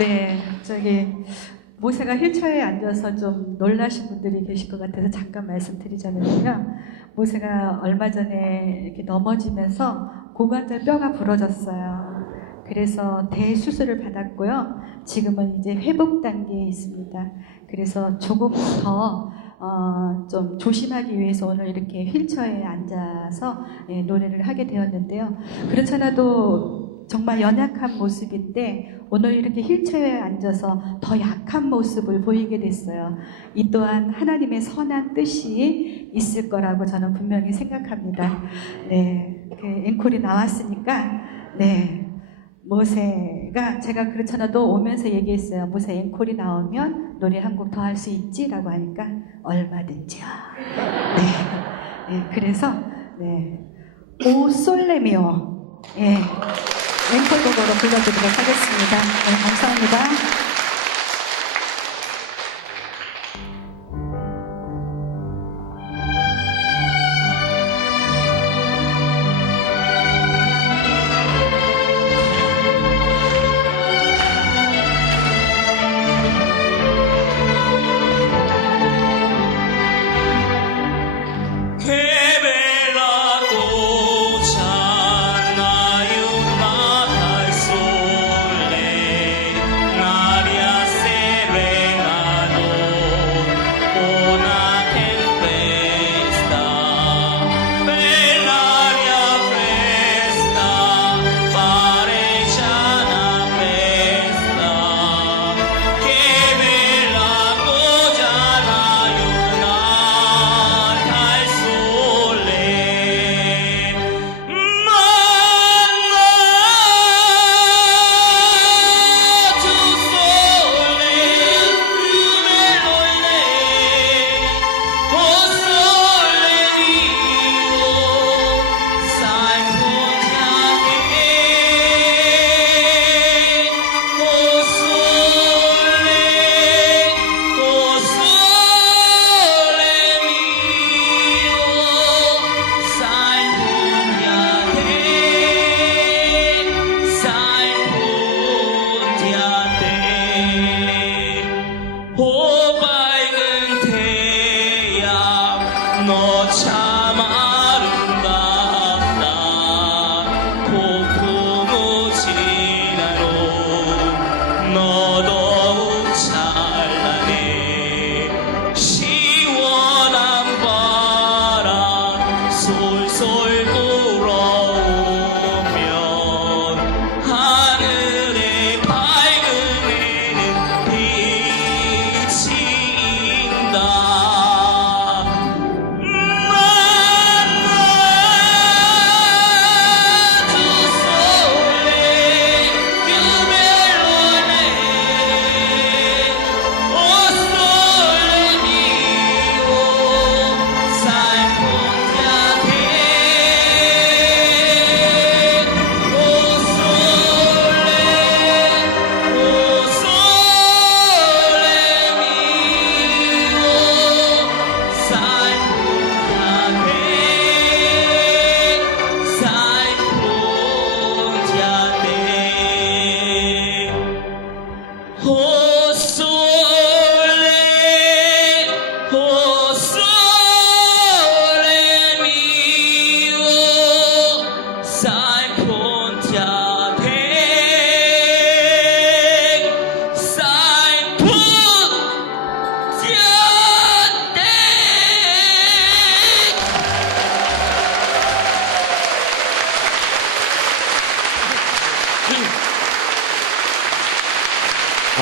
네, 모세가 휠체어에 앉아서 좀 놀라신 분들이 계실 것 같아서 잠깐 말씀드리자면요. 모세가 얼마 전에 이렇게 넘어지면서 고관절 뼈가 부러졌어요. 그래서 대수술을 받았고요. 지금은 이제 회복 단계에 있습니다. 그래서 조금 더 좀 조심하기 위해서 오늘 이렇게 휠체어에 앉아서 노래를 하게 되었는데요. 그렇잖아도 정말 연약한 모습인데 오늘 이렇게 휠체어에 앉아서 더 약한 모습을 보이게 됐어요. 이 또한 하나님의 선한 뜻이 있을 거라고 저는 분명히 생각합니다. 네, 앵콜이 나왔으니까 네. 모세가 제가 그렇잖아도 오면서 얘기했어요. 모세 앵콜이 나오면 노래 한 곡 더 할 수 있지? 라고 하니까 얼마든지요. 네. 그래서 오 솔레미오 앵콜곡으로 불러드리도록 하겠습니다. 네, 감사합니다.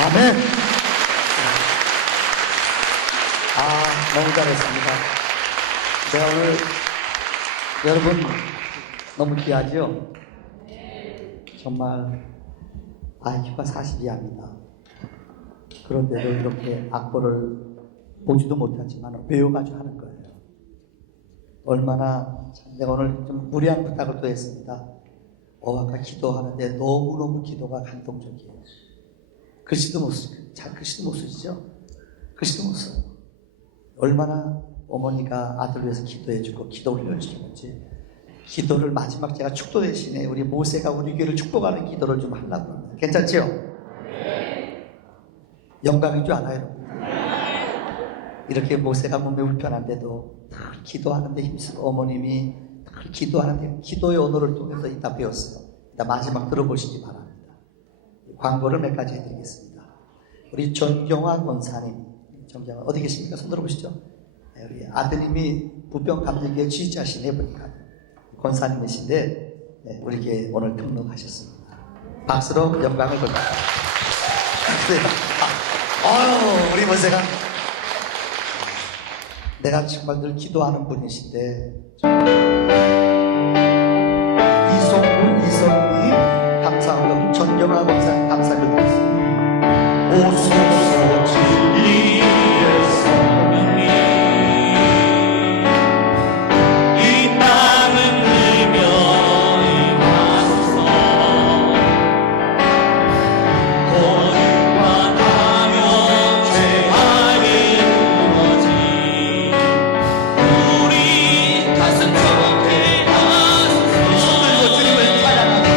아멘. 너무 잘했습니다. 제가 오늘 여러분 너무 귀하죠? 정말 IQ가 40 이하입니다. 그런데도 이렇게 악보를 보지도 못하지만 외워가지고 하는 거예요. 얼마나 내가 오늘 좀 무리한 부탁을 또 했습니다. 아까 기도하는데 너무너무 기도가 감동적이에요. 글씨도 못 쓰시죠? 글씨도 못 써요. 얼마나 어머니가 아들 위해서 기도해주고 기도 올려주는지, 기도를 마지막 제가 축도 대신에 우리 모세가 우리 교회를 축복하는 기도를 좀 하려고 합니다. 괜찮죠? 네. 영광인 줄 알아요. 이렇게 모세가 몸이 불편한데도 늘 기도하는데 힘쓰고 어머님이 늘 기도하는데 기도의 언어를 통해서 이따 배웠어요. 이따 마지막 들어보시기 바랍니다. 광고를 몇 가지 해드리겠습니다. 우리 전경화 권사님, 전경화 어디 계십니까? 손 들어보시죠. 네, 우리 아드님이 부평 감리교회 지휘자신 해보니까 권사님이신데 네, 우리에게 오늘 등록하셨습니다. 박수로 영광을 돌립니다. 우리 권사가 내가 정말 늘 기도하는 분이신데 이송구 이성님 감사하고 전경화 권사님 감사를 드리겠습니다. 오소서 진리의 성령님 이 땅은 들며 임하소서 거짓과 타며 죄악이 무너지 우리 가슴 좁게 하소서 주님을 찬양하고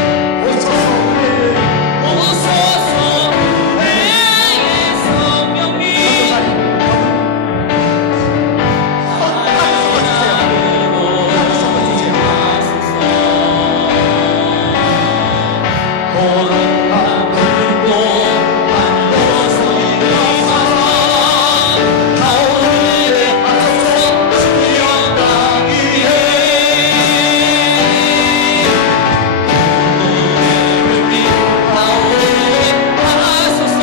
오소서 내 성령님 거룩한 불도 반도서 임하사 가운데 하소서 주여 위에 우리를 빛 가운데 하소서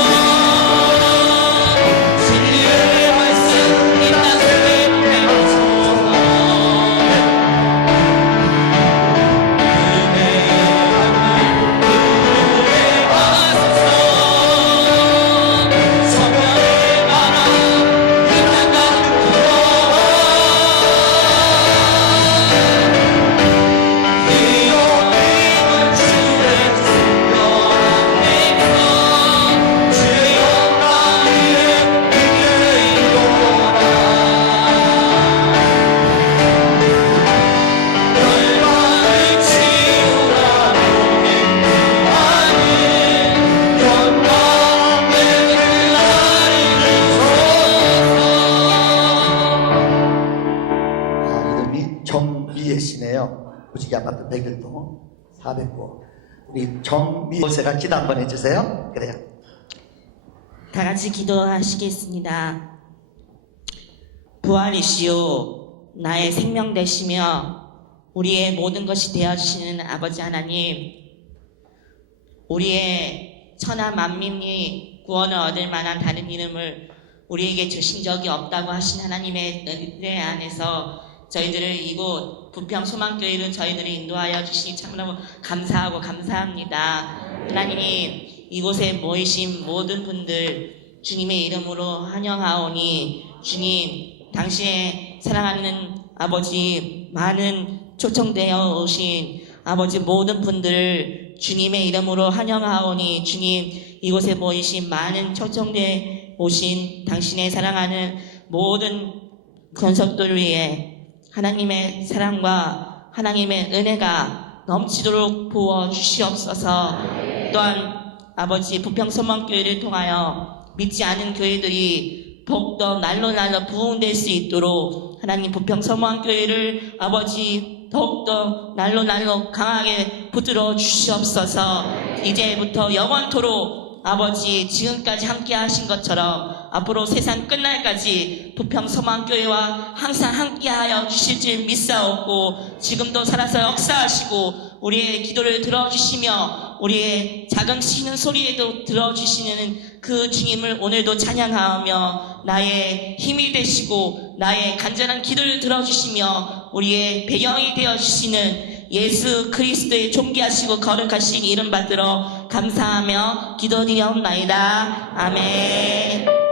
진리의 말씀 이 땅에 내려오소서 이름이 정미애씨네요. 무지개 아파트 101동 409. 우리 정미애씨가 기도 한번 해주세요. 그래요. 다 같이 기도하시겠습니다. 부활이시오 나의 생명 되시며 우리의 모든 것이 되어주시는 아버지 하나님, 우리의 천하 만민이 구원을 얻을 만한 다른 이름을 우리에게 주신 적이 없다고 하신 하나님의 은혜 안에서 저희들을 이곳 부평 소망교회로 저희들을 인도하여 주시니 참으로 감사하고 감사합니다. 하나님, 이곳에 모이신 모든 분들 주님의 이름으로 환영하오니 주님, 당신의 사랑하는 아버지, 많은 초청되어 오신 아버지 모든 분들을 주님의 이름으로 환영하오니 주님, 이곳에 모이신 많은 초청되어 오신 당신의 사랑하는 모든 권속들을 위해 하나님의 사랑과 하나님의 은혜가 넘치도록 부어 주시옵소서. 또한 아버지 부평소망교회를 통하여 믿지 않은 교회들이 더욱더 날로 부흥될 수 있도록 하나님 부평소망교회를 아버지 더욱더 날로 강하게 붙들어 주시옵소서. 이제부터 영원토록 아버지 지금까지 함께 하신 것처럼 앞으로 세상 끝날까지 부평소망교회와 항상 함께하여 주실 줄 믿사옵고 지금도 살아서 역사하시고 우리의 기도를 들어주시며 우리의 작은 쉬는 소리에도 들어주시는 그 주님을 오늘도 찬양하며 나의 힘이 되시고 나의 간절한 기도를 들어주시며 우리의 배경이 되어주시는 예수 그리스도의 존귀하시고 거룩하신 이름 받들어 감사하며 기도드리옵나이다. 아멘.